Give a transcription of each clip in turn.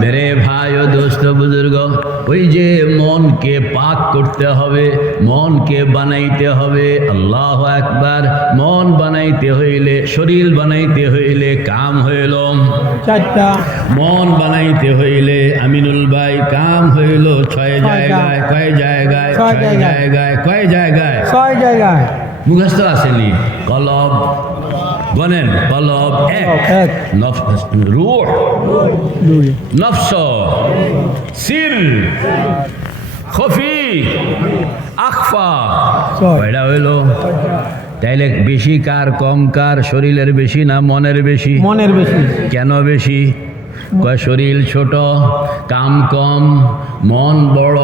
মেরে ভাই ও দোস্ত বুজুর্গ ওই যে মনকে পাক করতে হবে মনকে বানাইতে হবে আল্লাহ একবার মন বানাইতে হইলে শরীর বানাইতে হইলে কাম হইল। মন বানাইতে হইলে আমিনুল ভাই কাম হইল ছয় জায়গায় কয় জায়গায় ছয়। জায়গায়। কয় জায়গায়? ছয় জায়গায়। মুখস্থ আসেনি কলব গনেন কলব এক রুহ নফস সির খফি আখফা। কয়টা হইল? তাইলে বেশি কার কম কার শরীরের বেশি না মনের বেশি? মনের বেশি। কেন বেশি? কয় শরীর ছোট কাম কম মন বড়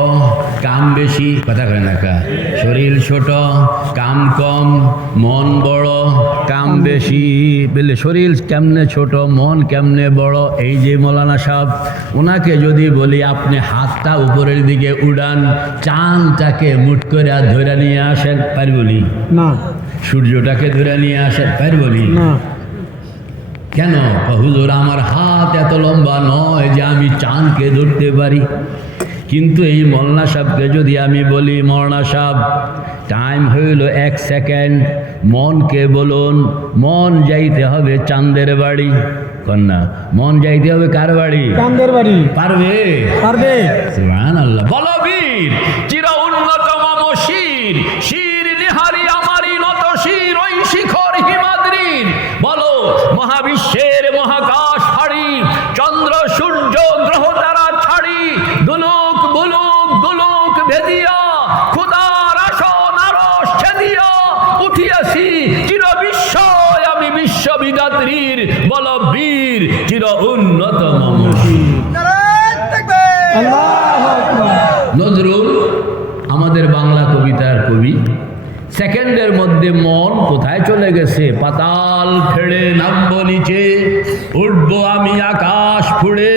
কাম বেশি? কথা কয় না শরীর ছোট কাম কম মন বড় বেশি। বলে শরীর কেমনে ছোট মন কেমনে বড়? এই যে মৌলানা সাহেব ওনাকে যদি বলি আপনি হাতটা উপরের দিকে উড়ান চাঁদটাকে মুট করে আর ধরে নিয়ে আসেন পারবলি? না। সূর্যটাকে ধরে নিয়ে আসেন পারবলি? না। কেন? হুজুর আমার হাত এত লম্বা নয় যে আমি চাঁদকে ধরতে পারি। কিন্তু এই মলনা সাহেবকে যদি আমি বলি মরনা সাহেব টাইম হইল এক সেকেন্ড মনকে বলুন মন যাইতে হবে চাঁদের বাড়ি। কন্যা মন যাইতে হবে কার বাড়ি? চাঁদের বাড়ি। পারবে? পারবে। বলো বীর চির উন্নতম শির শির নিহারি আমারই নত শির ওই বিশ্ববিদাত্রীর বল বীর চির আকবার। নজরুল, আমাদের বাংলা কবিতার কবি, সেকেন্ডের মধ্যে মন কোথায় চলে গেছে? পাতাল ফেড়ে নামবো নিচে, উঠবো আমি আকাশ ফুড়ে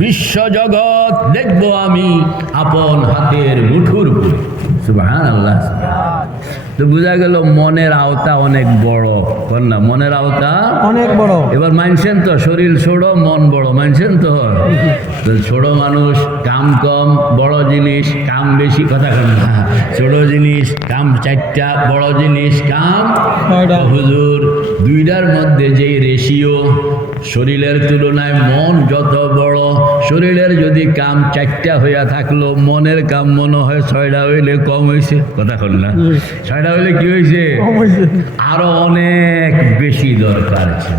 বিশ্ব জগৎ দেখব আমি আপন হাতের মুঠুর উপরে। সুবহান আল্লাহ তো বোঝা গেল মনের আওতা অনেক বড় না? মনের আওতা অনেক বড়। এবার মানছেন তো শরীর ছোট মন বড় মানছেন তো? তো ছোট মানুষ কাম কম বড় জিনিস কাম বেশি কথা না। ছোট জিনিস কাম চারটা বড় জিনিস কাম। হুজুর। দুইটার মধ্যে যেই রেশিও শরীরের তুলনায় মন যত বড় শরীরের যদি কাম চারটা হইয়া থাকল মনের কাম মনে হয় ছয়টা হইলে কম হয়েছে কথা কন না? ছয়টা হইলে কি হয়েছে। আরও অনেক বেশি দরকার আছে